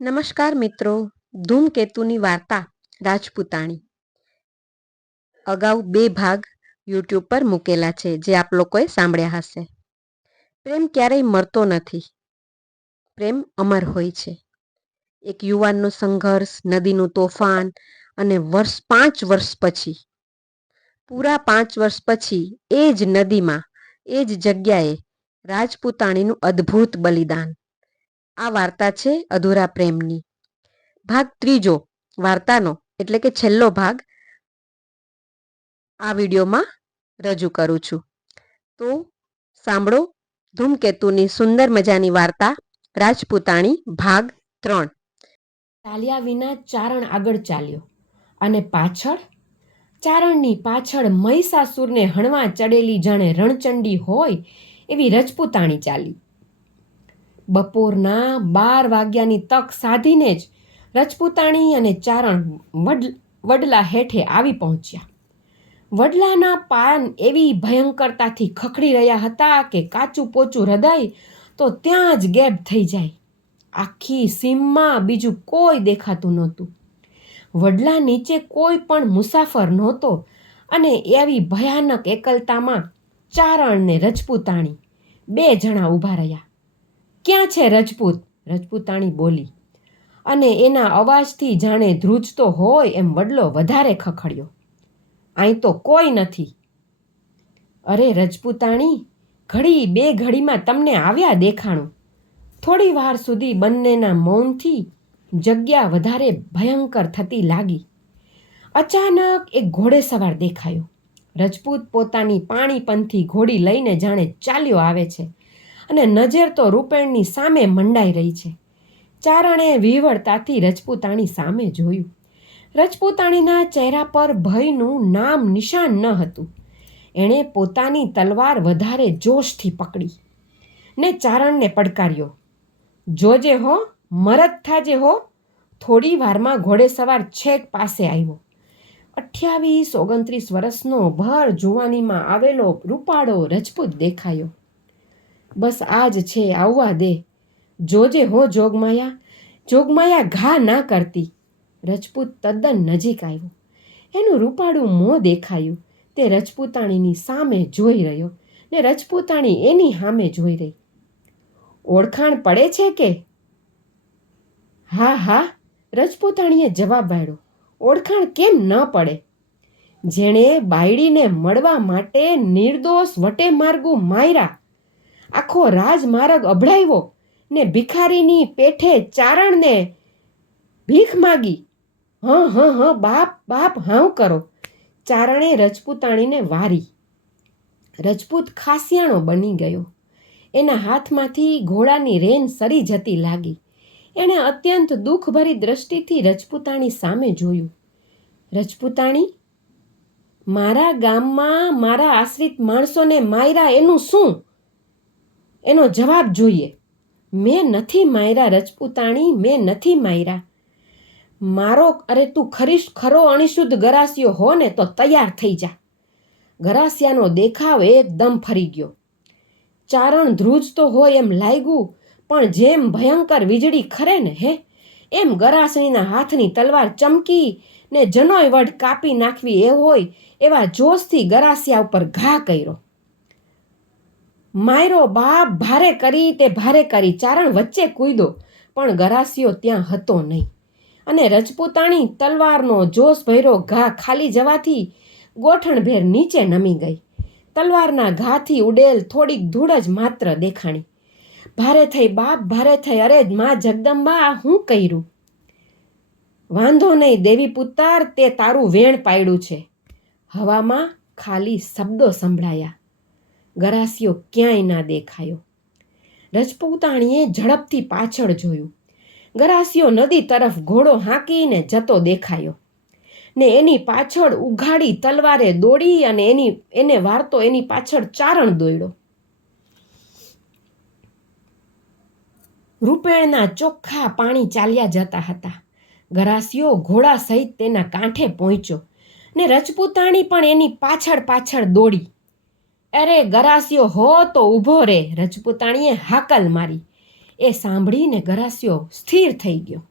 નમસ્કાર મિત્રો. ધૂમકેતુની વાર્તા રાજપૂતાણી અગાઉ 2 ભાગ યુટ્યુબ પર મૂકેલા છે, જે આપ લોકોએ સાંભળ્યા હશે. પ્રેમ ક્યારેય મરતો નથી, પ્રેમ અમર હોય છે. એક યુવાનનો સંઘર્ષ, નદીનું તોફાન અને 5 વર્ષ પછી, પૂરા 5 વર્ષ પછી એ જ નદીમાં, એ જ જગ્યાએ રાજપૂતાણીનું અદ્ભુત બલિદાન. આ વાર્તા છે અધૂરા પ્રેમની. ભાગ 3 વાર્તાનો એટલે કે છેલ્લો ભાગ આ વિડીયોમાં રજૂ કરું છું. તો સાંભળો ધૂમકેતુની સુંદર મજાની વાર્તા રાજપૂતાણી ભાગ 3. ચાલ્યા વિના ચારણ આગળ ચાલ્યો અને ચારણની પાછળ મહિષાસુરને હણવા ચડેલી જાણે રણચંડી હોય એવી રજપૂતાણી ચાલી. બપોરના 12 વાગ્યાની તક સાધીને જ રજપૂતાણી અને ચારણ વડલા હેઠે આવી પહોંચ્યા. વડલાના પાન એવી ભયંકરતાથી ખખડી રહ્યા હતા કે કાચું પોચું હૃદય તો ત્યાં જ ગેબ થઈ જાય. આખી સીમમાં બીજું કોઈ દેખાતું નહોતું. વડલા નીચે કોઈ પણ મુસાફર નહોતો અને એવી ભયાનક એકલતામાં ચારણ ને રજપૂતાણી 2 જણા ઊભા રહ્યા. ક્યાં છે રજપૂત? રજપૂતાણી બોલી અને એના અવાજથી જાણે ધ્રુજતો હોય એમ વડલો વધારે ખખડ્યો. અહીં તો કોઈ નથી. અરે રજપૂતાણી, ઘડી 2 ઘડીમાં તમને આવ્યા દેખાણું. થોડી વાર સુધી બંનેના મૌનથી જગ્યા વધારે ભયંકર થતી લાગી. અચાનક એક ઘોડેસવાર દેખાયો. રજપૂત પોતાની પાણીપંથી ઘોડી લઈને જાણે ચાલ્યો આવે છે અને નજર તો રૂપેણની સામે મંડાઈ રહી છે. ચારણે વિહવળતાથી રજપૂતાણી સામે જોયું. રજપૂતાણીના ચહેરા પર ભયનું નામ નિશાન ન હતું. એણે પોતાની તલવાર વધારે જોશથી પકડી ને ચારણને પડકાર્યો, જોજે હો, મરદ થાજે હો. થોડી વારમાં ઘોડેસવાર છેક પાસે આવ્યો. 28-29 વર્ષનો ભર જુવાનીમાં આવેલો રૂપાળો રજપૂત દેખાયો. બસ આ જ છે, આવવા દે. જોજે હો જોગમાયા, જોગમાયા ઘા ના કરતી. રજપૂત તદ્દન નજીક આવ્યો. એનું રૂપાળું મોં દેખાયું. તે રજપૂતાણીની સામે જોઈ રહ્યો ને રજપૂતાણી એની સામે જોઈ રહી. ઓળખાણ પડે છે કે? હા હા, રજપૂતાણીએ જવાબ આપ્યો. ઓળખાણ કેમ ન પડે? જેણે બાયડીને મળવા માટે નિર્દોષ વટે માર્ગું માર્યા, આખો રાજમાર્ગ અભડાવ્યો ને ભિખારીની પેઠે ચારણને ભીખ માગી. બાપ બાપ હાવ કરો. ચારણે રજપૂતાણીને વારી. રજપૂત ખાસિયાણો બની ગયો. એના હાથમાંથી ઘોડાની રેન સરી જતી લાગી. એણે અત્યંત દુઃખભરી દ્રષ્ટિથી રજપૂતાણી સામે જોયું. રજપૂતાણી, મારા ગામમાં મારા આશ્રિત માણસોને માર્યા એનું શું? એનો જવાબ જોઈએ. મેં નથી માર્યા રજપૂતાણી, મેં નથી માર્યા. મારો અરે તું ખરો અણિશુદ્ધ ગરાસિયો હો ને તો તૈયાર થઈ જા. ગરાસિયાનો દેખાવ એકદમ ફરી ગયો. ચારણ ધ્રુજતો હોય એમ લાગ્યું, પણ જેમ ભયંકર વીજળી ખરે ને એમ ગરાસણીના હાથની તલવાર ચમકી ને જનોય વડ કાપી નાખવી એ હોય એવા જોશથી ગરાસિયા ઉપર ઘા કર્યો. માયરો બાપ, ભારે કરી તે ભારે કરી. ચારણ વચ્ચે કૂદ્યો, પણ ગરાસિયો ત્યાં હતો નહીં અને રજપૂતાણી તલવારનો જોશ ભર્યો ઘા ખાલી જવાથી ગોઠણભેર નીચે નમી ગઈ. તલવારના ઘાથી ઉડેલ થોડીક ધૂળ જ માત્ર દેખાણી. ભારે થઈ બાપ, ભારે થઈ. અરે માં જગદંબા, આ હું કર્યું? વાંધો નહીં દેવી પુત્ર, તે તારું વેણ પાડ્યું છે. હવામાં ખાલી શબ્દો સંભળાયા. ગરાસિયો ક્યાંય ના દેખાયો. રજપૂતાણીએ ઝડપથી પાછળ જોયું. ગરાસિયો નદી તરફ ઘોડો હાંકીને જતો દેખાયો ને એની પાછળ ઉઘાડી તલવારે દોડી અને એને વારતો એની પાછળ ચારણ દોડ્યો. રૂપેણના ચોખ્ખા પાણી ચાલ્યા જતા હતા. ગરાસિયો ઘોડા સહિત તેના કાંઠે પહોંચ્યો ને રજપૂતાણી પણ એની પાછળ પાછળ દોડી. અરે ગરાસિયો હો તો ઊભો રે, રજપૂતાણીએ હાકલ મારી. એ સાંભળીને ગરાસિયો સ્થિર થઈ ગયો.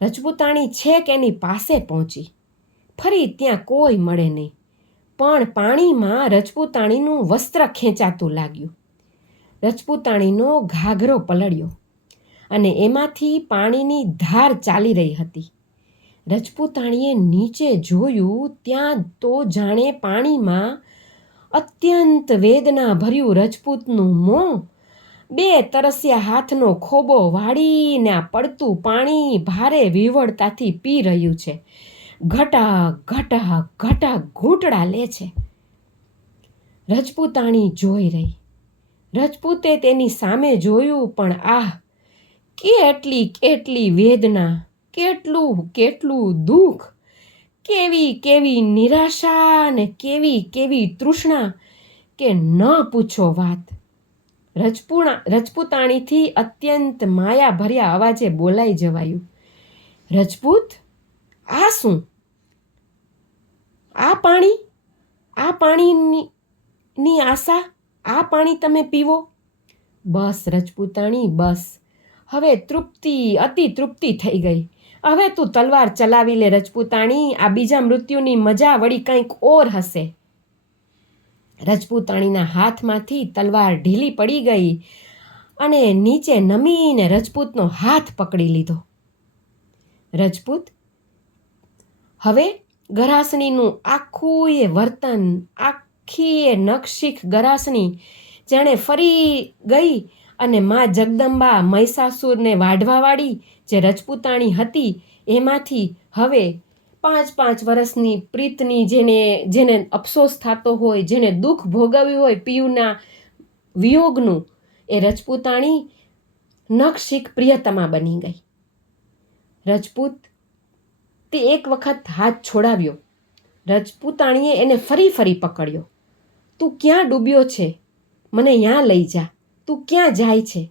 રજપૂતાણી છેક એની પાસે પહોંચી. ફરી ત્યાં કોઈ મળે નહીં, પણ પાણીમાં રજપૂતાણીનું વસ્ત્ર ખેંચાતું લાગ્યું. રજપૂતાણીનો ઘાઘરો પલળ્યો અને એમાંથી પાણીની ધાર ચાલી રહી હતી. રજપૂતાણીએ નીચે જોયું ત્યાં તો જાણે પાણીમાં અત્યંત વેદના ભર્યું રજપૂતનું મોં બે તરસ્યા હાથનો ખોબો વાળીને આ પડતું પાણી ભારે વિવળતાથી પી રહ્યું છે. ઘટક ઘટક ઘટક ઘૂંટડા લે છે. રજપૂતાણી જોઈ રહી. રજપૂતે તેની સામે જોયું, પણ આહ, કેટલી કેટલી વેદના, કેટલું કેટલું દુઃખ, કેવી કેવી નિરાશા ને કેવી કેવી તૃષ્ણા કે ન પૂછો વાત. રજપૂતાણીથી અત્યંત માયાભર્યા અવાજે બોલાઈ જવાયું, રજપૂત, આ શું? આ પાણીની આશા, આ પાણી તમે પીવો? બસ રજપૂતાણી, બસ, હવે તૃપ્તિ, અતિ તૃપ્તિ થઈ ગઈ. હવે તું તલવાર ચલાવી લે રજપૂતાણી, આ બીજા મૃત્યુની મજા વળી કંઈક ઓર હશે. રજપૂતાણીના હાથમાંથી તલવાર ઢીલી પડી ગઈ અને નીચે નમીને રજપૂતનો હાથ પકડી લીધો. રજપૂત હવે ગરાસણીનું આખું એ વર્તન, આખી એ નખશીખ ગરાસણી જાણે ફરી ગઈ અને માં જગદંબા મહિષાસુરને વાઢવાવાળી જે રજપૂતાણી હતી એમાંથી હવે 5 વર્ષની પ્રીતની જેને અફસોસ થતો હોય, જેને દુઃખ ભોગવ્યું હોય પિયુના વિયોગનું, એ રજપૂતાણી નખશીખ પ્રિયતમા બની ગઈ. રજપૂત તે એક વખત હાથ છોડાવ્યો. રજપૂતાણીએ એને ફરી પકડ્યો. તું ક્યાં ડૂબ્યો છે? મને ત્યાં લઈ જા. તું ક્યાં જાય છે?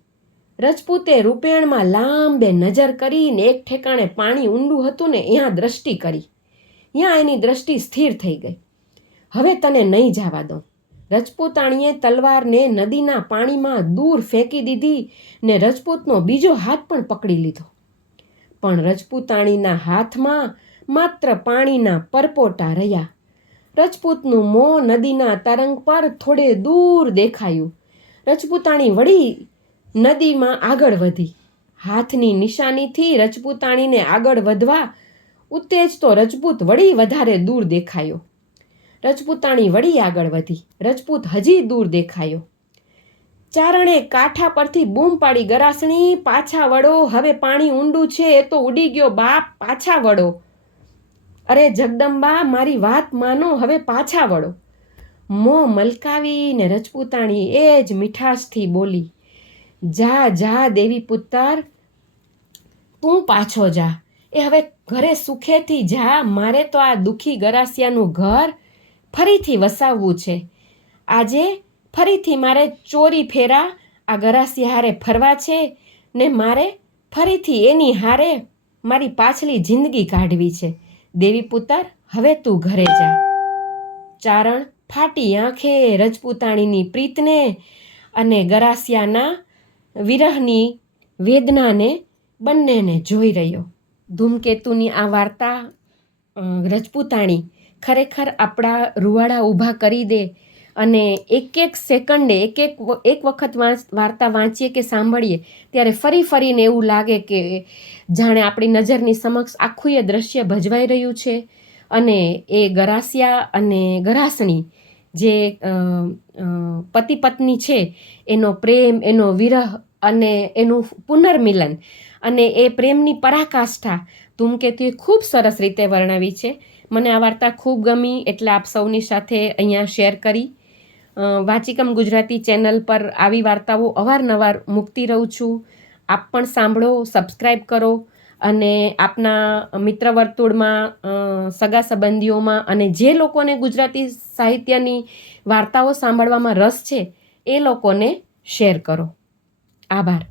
રજપૂતે રૂપેણમાં લાંબે નજર કરીને એક ઠેકાણે પાણી ઊંડું હતું ને ત્યાં દ્રષ્ટિ કરી. ત્યાં એની દ્રષ્ટિ સ્થિર થઈ ગઈ. હવે તને નહીં જવા દઉં. રજપૂતાણીએ તલવારને નદીના પાણીમાં દૂર ફેંકી દીધી ને રજપૂતનો બીજો હાથ પણ પકડી લીધો. પણ રજપૂતાણીના હાથમાં માત્ર પાણીના પરપોટા રહ્યા. રજપૂતનું મોં નદીના તરંગ પર થોડે દૂર દેખાયું. રજપૂતાણી વળી નદીમાં આગળ વધી. હાથની નિશાનીથી રજપૂતાણીને આગળ વધવા ઉત્તેજતો રજપૂત વળી વધારે દૂર દેખાયો. રજપૂતાણી વળી આગળ વધી. રજપૂત હજી દૂર દેખાયો. ચારણે કાંઠા પરથી બૂમ પાડી, ગરાસણી, પાછા વળો, હવે પાણી ઊંડું છે, એ તો ઉડી ગયો બાપ, પાછા વળો. અરે જગદંબા, મારી વાત માનો, હવે પાછા વળો. મોં મલકાવીને રજપૂતાણી એ જ મીઠાશથી બોલી, જા જા દેવી પુત્ર, તું પાછો જા. એ હવે ઘરે સુખેથી જા. મારે તો આ દુઃખી ગરાસિયાનું ઘર ફરીથી વસાવવું છે. આજે ફરીથી મારે ચોરી ફેરા આ ગરાસિયા હારે ફરવા છે ને મારે ફરીથી એની હારે મારી પાછલી જિંદગી કાઢવી છે. દેવી પુત્ર, હવે તું ઘરે જા. ચારણ ફાટી આંખે રજપૂતાણીની પ્રીતને અને ગરાસિયાના વિરહની વેદનાને બંનેને જોઈ રહ્યો. ધૂમકેતુની આ વાર્તા રજપૂતાણી ખરેખર આપણા રૂવાડા ઊભા કરી દે અને એક સેકન્ડે એક વખત વાર્તા વાંચીએ કે સાંભળીએ ત્યારે ફરીને એવું લાગે કે જાણે આપણી નજરની સમક્ષ આખું એ દ્રશ્ય ભજવાઈ રહ્યું છે અને એ ગરાસિયા અને ગરાસણી જે પતિ પત્ની છે એનો પ્રેમ, એનો વિરહ અને એનું પુનર્મિલન અને એ પ્રેમની પરાકાષ્ઠા ધૂમકેતુએ ખૂબ સરસ રીતે વર્ણવી છે. મને આ વાર્તા ખૂબ ગમી એટલે આપ સૌની સાથે અહીંયા શેર કરી. વાચિકમ ગુજરાતી ચેનલ પર આવી વાર્તાઓ અવારનવાર મૂકતી રહું છું. આપ પણ સાંભળો, સબસ્ક્રાઈબ કરો અને આપના મિત્ર વર્તુળમાં, સગા સંબંધીઓમાં અને જે લોકોને ગુજરાતી સાહિત્યની વાર્તાઓ સાંભળવામાં રસ છે એ લોકોને શેર કરો. આભાર.